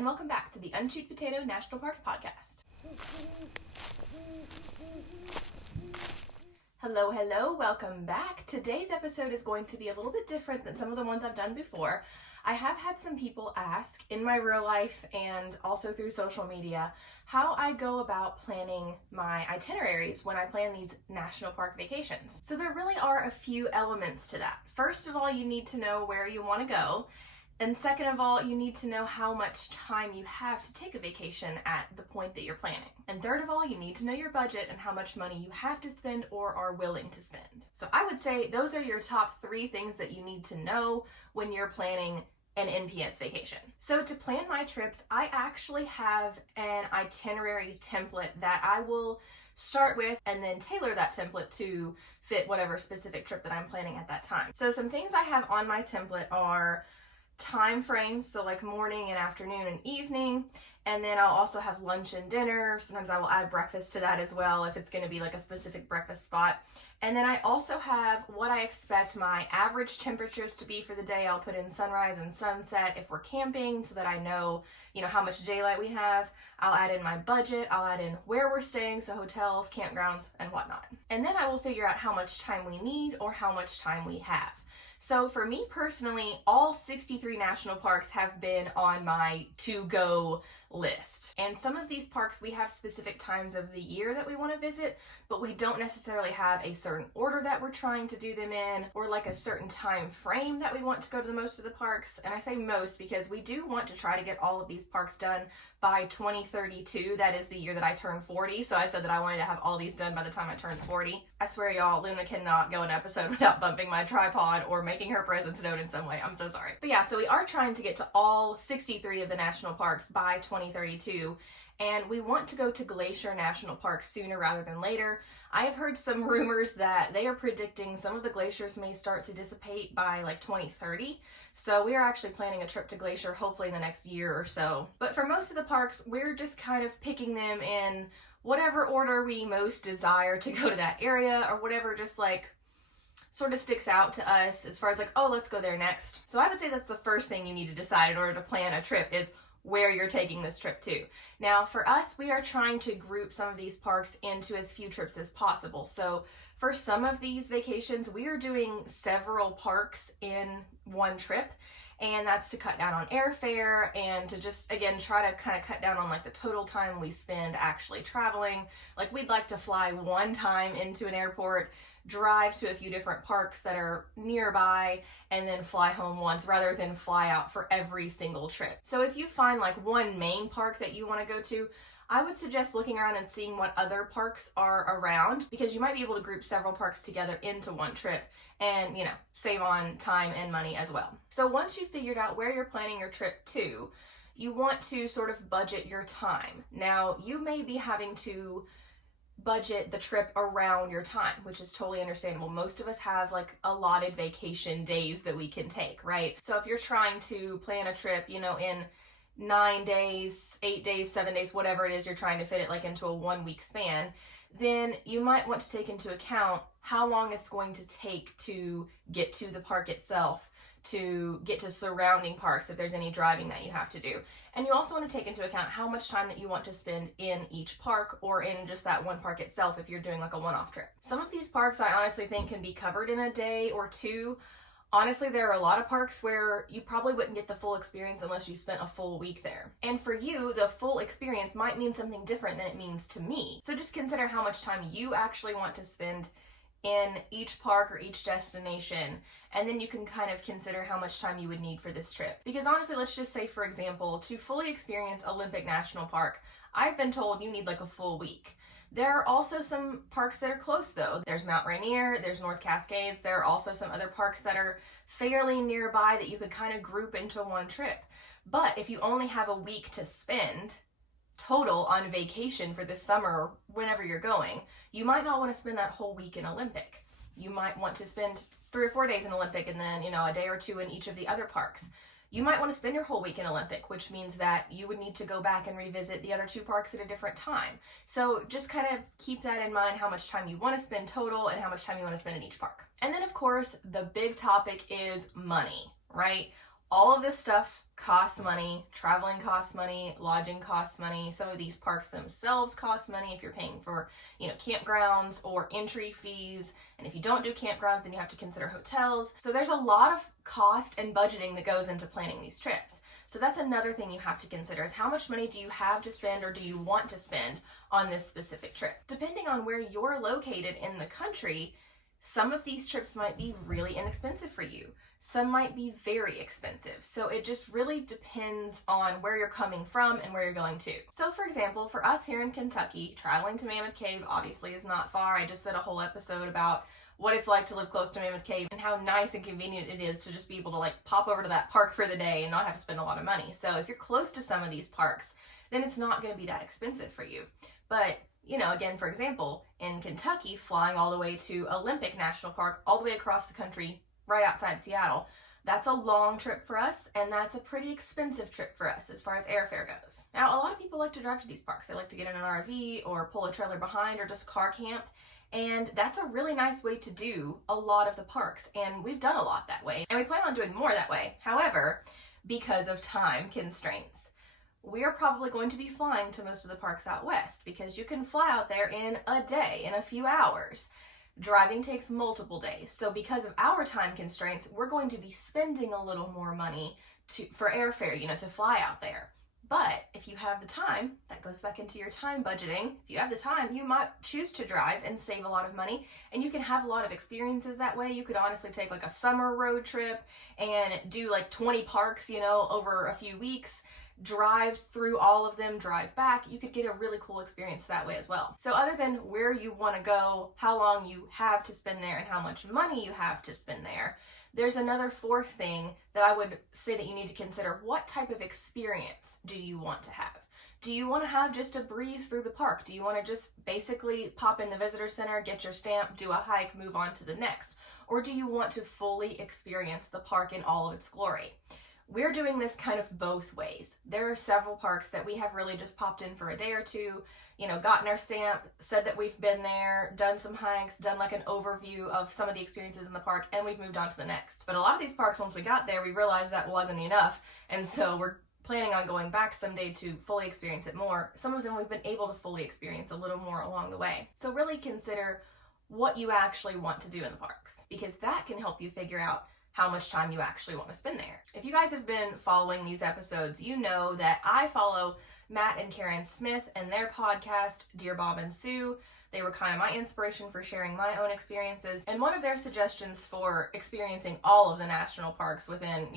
and welcome back to the Unchewed Potato National Parks podcast. Hello, welcome back. Today's episode is going to be a little bit different than some of the ones I've done before. I have had some people ask in my real life and also through social media how I go about planning my itineraries when I plan these national park vacations. So there really are a few elements to that. First of all, you need to know where you want to go. And second of all, you need to know how much time you have to take a vacation at the point that you're planning. And third of all, you need to know your budget and how much money you have to spend or are willing to spend. So I would say those are your top 3 things that you need to know when you're planning an NPS vacation. So to plan my trips, I actually have an itinerary template that I will start with and then tailor that template to fit whatever specific trip that I'm planning at that time. So some things I have on my template are time frames, so like morning and afternoon and evening, and then I'll also have lunch and dinner. Sometimes I will add breakfast to that as well if it's going to be like a specific breakfast spot. And then I also have what I expect my average temperatures to be for the day. I'll put in sunrise and sunset if we're camping so that I know, how much daylight we have. I'll add in my budget. I'll add in where we're staying, so hotels, campgrounds, and whatnot. And then I will figure out how much time we need or how much time we have. So for me personally, all 63 national parks have been on my to-go list. And some of these parks, we have specific times of the year that we want to visit, but we don't necessarily have a certain order that we're trying to do them in, or like a certain time frame that we want to go to the most of the parks. And I say most because we do want to try to get all of these parks done by 2032. That is the year that I turn 40. So I said that I wanted to have all these done by the time I turned 40. I swear y'all, Luna cannot go an episode without bumping my tripod or making her presence known in some way. I'm so sorry. But yeah, so we are trying to get to all 63 of the national parks by 2032. And we want to go to Glacier National Park sooner rather than later. I have heard some rumors that they are predicting some of the glaciers may start to dissipate by like 2030. So we are actually planning a trip to Glacier hopefully in the next year or so. But for most of the parks, we're just kind of picking them in whatever order we most desire to go to that area, or whatever just like sort of sticks out to us as far as like, oh, let's go there next. So I would say that's the first thing you need to decide in order to plan a trip is where you're taking this trip to. Now, for us, we are trying to group some of these parks into as few trips as possible. So for some of these vacations, we are doing several parks in one trip, and that's to cut down on airfare and to just, again, try to kind of cut down on like the total time we spend actually traveling. Like we'd like to fly one time into an airport, drive to a few different parks that are nearby, and then fly home once rather than fly out for every single trip. So if you find like one main park that you want to go to, I would suggest looking around and seeing what other parks are around, because you might be able to group several parks together into one trip and, save on time and money as well. So once you've figured out where you're planning your trip to, you want to sort of budget your time. Now, you may be having to budget the trip around your time, which is totally understandable. Most of us have like allotted vacation days that we can take, right? So if you're trying to plan a trip, in 9 days, 8 days, 7 days, whatever it is you're trying to fit it like into a 1 week span, then you might want to take into account how long it's going to take to get to the park itself, to get to surrounding parks if there's any driving that you have to do. And you also want to take into account how much time that you want to spend in each park or in just that one park itself if you're doing like a one-off trip. Some of these parks I honestly think can be covered in a day or two. Honestly, there are a lot of parks where you probably wouldn't get the full experience unless you spent a full week there. And for you, the full experience might mean something different than it means to me. So just consider how much time you actually want to spend in each park or each destination, and then you can kind of consider how much time you would need for this trip. Because honestly, let's just say, for example, to fully experience Olympic National Park, I've been told you need like a full week. There are also some parks that are close though. There's Mount Rainier, there's North Cascades, there are also some other parks that are fairly nearby that you could kind of group into one trip. But if you only have a week to spend total on vacation for this summer or whenever you're going, you might not want to spend that whole week in Olympic. You might want to spend 3 or 4 days in Olympic and then, a day or two in each of the other parks. You might want to spend your whole week in Olympic, which means that you would need to go back and revisit the other 2 parks at a different time. So just kind of keep that in mind, how much time you want to spend total and how much time you want to spend in each park. And then of course, the big topic is money, right? All of this stuff costs money. Traveling costs money. Lodging costs money. Some of these parks themselves cost money if you're paying for, campgrounds or entry fees. And if you don't do campgrounds, then you have to consider hotels. So there's a lot of cost and budgeting that goes into planning these trips. So that's another thing you have to consider, is how much money do you have to spend or do you want to spend on this specific trip? Depending on where you're located in the country, some of these trips might be really inexpensive for you. Some might be very expensive. So it just really depends on where you're coming from and where you're going to. So for example, for us here in Kentucky, traveling to Mammoth Cave obviously is not far. I just did a whole episode about what it's like to live close to Mammoth Cave and how nice and convenient it is to just be able to pop over to that park for the day and not have to spend a lot of money. So if you're close to some of these parks, then it's not going to be that expensive for you. But again, for example, in Kentucky, flying all the way to Olympic National Park, all the way across the country, right outside Seattle, that's a long trip for us, and that's a pretty expensive trip for us as far as airfare goes. Now, a lot of people like to drive to these parks. They like to get in an RV or pull a trailer behind or just car camp, and that's a really nice way to do a lot of the parks, and we've done a lot that way, and we plan on doing more that way. However, because of time constraints, we are probably going to be flying to most of the parks out west, because you can fly out there in a day, in a few hours. Driving takes multiple days. So because of our time constraints, we're going to be spending a little more money for airfare, to fly out there. But if you have the time, that goes back into your time budgeting. If you have the time, you might choose to drive and save a lot of money, and you can have a lot of experiences that way. You could honestly take a summer road trip and do 20 parks, over a few weeks. Drive through all of them, drive back. You could get a really cool experience that way as well. So other than where you want to go, how long you have to spend there, and how much money you have to spend there, there's another fourth thing that I would say that you need to consider. What type of experience do you want to have? Do you want to have just a breeze through the park? Do you want to just basically pop in the visitor center, get your stamp, do a hike, move on to the next? Or do you want to fully experience the park in all of its glory? We're doing this kind of both ways. There are several parks that we have really just popped in for a day or two, gotten our stamp, said that we've been there, done some hikes, done an overview of some of the experiences in the park, and we've moved on to the next. But a lot of these parks, once we got there, we realized that wasn't enough, and so we're planning on going back someday to fully experience it more. Some of them we've been able to fully experience a little more along the way. So really consider what you actually want to do in the parks, because that can help you figure out how much time you actually want to spend there. If you guys have been following these episodes, you know that I follow Matt and Karen Smith and their podcast, Dear Bob and Sue. They were kind of my inspiration for sharing my own experiences. And one of their suggestions for experiencing all of the national parks within,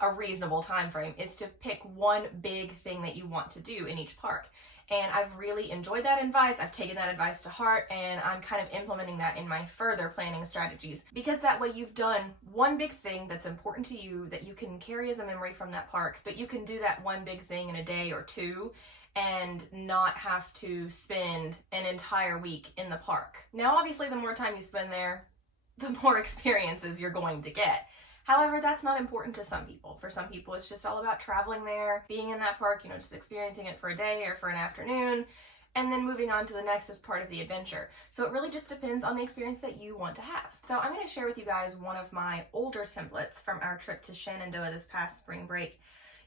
a reasonable time frame is to pick one big thing that you want to do in each park. And I've really enjoyed that advice. I've taken that advice to heart, and I'm kind of implementing that in my further planning strategies, because that way you've done one big thing that's important to you that you can carry as a memory from that park, but you can do that one big thing in a day or two and not have to spend an entire week in the park. Now, obviously, the more time you spend there, the more experiences you're going to get. However, that's not important to some people. For some people, it's just all about traveling there, being in that park, just experiencing it for a day or for an afternoon, and then moving on to the next as part of the adventure. So it really just depends on the experience that you want to have. So I'm going to share with you guys one of my older templates from our trip to Shenandoah this past spring break.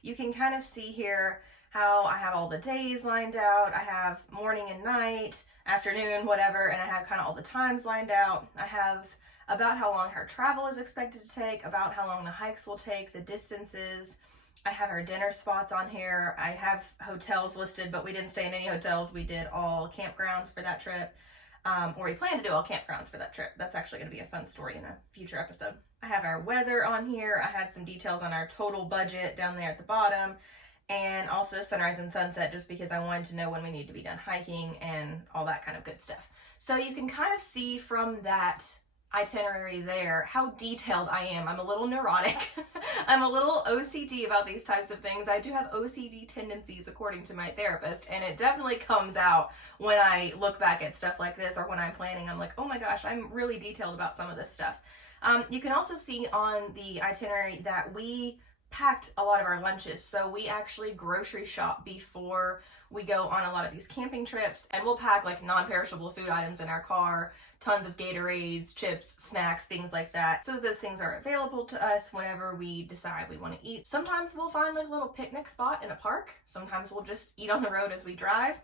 You can kind of see here how I have all the days lined out. I have morning and night, afternoon, whatever, and I have kind of all the times lined out. I have about how long our travel is expected to take, about how long the hikes will take, the distances. I have our dinner spots on here. I have hotels listed, but we didn't stay in any hotels. We did all campgrounds for that trip, or we plan to do all campgrounds for that trip. That's actually going to be a fun story in a future episode. I have our weather on here. I had some details on our total budget down there at the bottom, and also sunrise and sunset, just because I wanted to know when we need to be done hiking and all that kind of good stuff. So you can kind of see from that itinerary there how detailed I am. I'm a little neurotic. I'm a little OCD about these types of things. I do have OCD tendencies according to my therapist, and it definitely comes out when I look back at stuff like this, or when I'm planning. I'm like, oh my gosh, I'm really detailed about some of this stuff. You can also see on the itinerary that we packed a lot of our lunches, so we actually grocery shop before we go on a lot of these camping trips, and we'll pack non-perishable food items in our car tons of Gatorades, chips, snacks, things like that, so that those things are available to us whenever we decide we want to eat. Sometimes we'll find like a little picnic spot in a park. Sometimes we'll just eat on the road as we drive.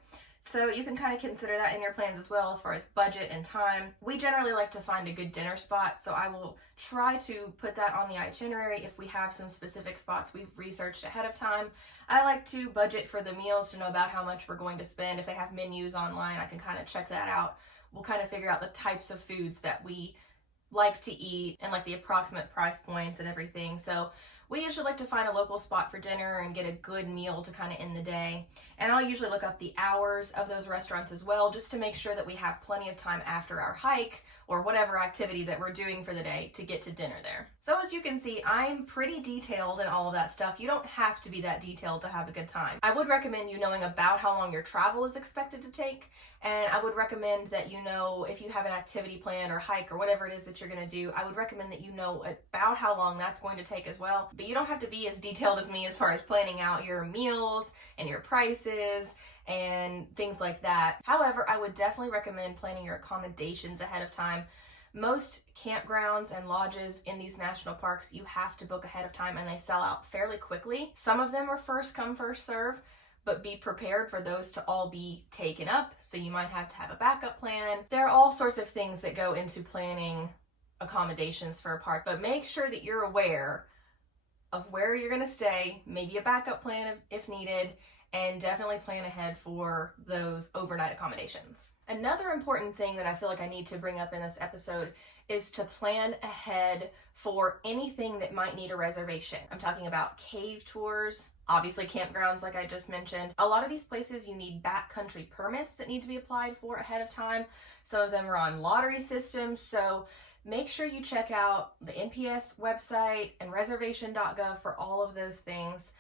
So you can kind of consider that in your plans as well as far as budget and time. We generally like to find a good dinner spot, so I will try to put that on the itinerary if we have some specific spots we've researched ahead of time. I like to budget for the meals to know about how much we're going to spend. If they have menus online, I can kind of check that out. We'll kind of figure out the types of foods that we like to eat and like the approximate price points and everything. So we usually like to find a local spot for dinner and get a good meal to kind of end the day. And I'll usually look up the hours of those restaurants as well, just to make sure that we have plenty of time after our hike or whatever activity that we're doing for the day to get to dinner there. So as you can see, I'm pretty detailed in all of that stuff. You don't have to be that detailed to have a good time. I would recommend you knowing about how long your travel is expected to take, and I would recommend that you know if you have an activity plan or hike or whatever it is that you're going to do, I would recommend that you know about how long that's going to take as well. But you don't have to be as detailed as me as far as planning out your meals and your prices and things like that. However, I would definitely recommend planning your accommodations ahead of time. Most campgrounds and lodges in these national parks, you have to book ahead of time and they sell out fairly quickly. Some of them are first come, first serve, but be prepared for those to all be taken up. So you might have to have a backup plan. There are all sorts of things that go into planning accommodations for a park, but make sure that you're aware of where you're gonna stay, maybe a backup plan if needed, and definitely plan ahead for those overnight accommodations. Another important thing that I feel like I need to bring up in this episode is to plan ahead for anything that might need a reservation. I'm talking about cave tours, obviously campgrounds like I just mentioned. A lot of these places you need backcountry permits that need to be applied for ahead of time. Some of them are on lottery systems, so make sure you check out the NPS website and reservation.gov for all of those things.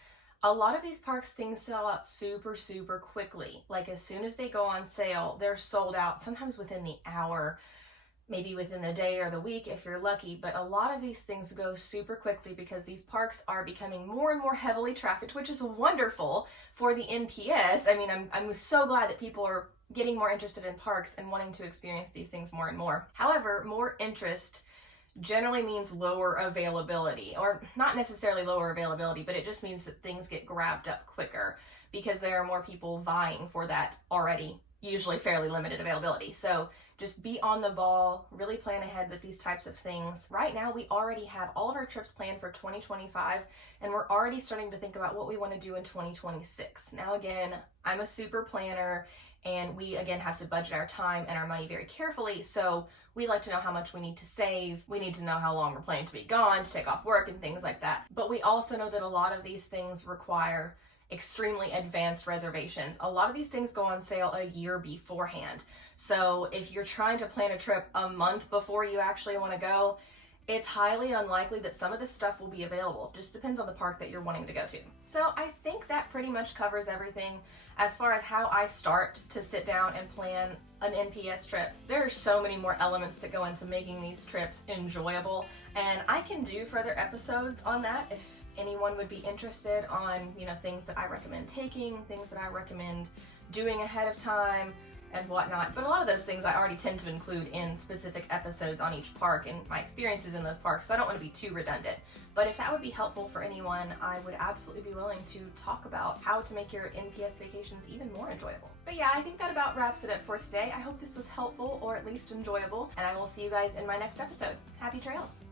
A lot of these parks, things sell out super quickly. Like as soon as they go on sale, they're sold out, sometimes within the hour, maybe within the day or the week if you're lucky. But a lot of these things go super quickly because these parks are becoming more and more heavily trafficked, which is wonderful for the NPS. I mean, I'm so glad that people are getting more interested in parks and wanting to experience these things more and more. However, more interest generally means lower availability, or not necessarily lower availability, but it just means that things get grabbed up quicker because there are more people vying for that already usually fairly limited availability. So just be on the ball, really plan ahead with these types of things. Right now, we already have all of our trips planned for 2025, and we're already starting to think about what we want to do in 2026. Now, again, I'm a super planner, and we, again, have to budget our time and our money very carefully. So we like to know how much we need to save. We need to know how long we're planning to be gone, to take off work and things like that. But we also know that a lot of these things require extremely advanced reservations. A lot of these things go on sale a year beforehand. So if you're trying to plan a trip a month before you actually want to go, it's highly unlikely that some of this stuff will be available. Just depends on the park that you're wanting to go to. So I think that pretty much covers everything as far as how I start to sit down and plan an NPS trip. There are so many more elements that go into making these trips enjoyable, and I can do further episodes on that if anyone would be interested on, things that I recommend taking, things that I recommend doing ahead of time and whatnot. But a lot of those things I already tend to include in specific episodes on each park and my experiences in those parks, so I don't want to be too redundant. But if that would be helpful for anyone, I would absolutely be willing to talk about how to make your NPS vacations even more enjoyable. But yeah, I think that about wraps it up for today. I hope this was helpful or at least enjoyable, and I will see you guys in my next episode. Happy trails!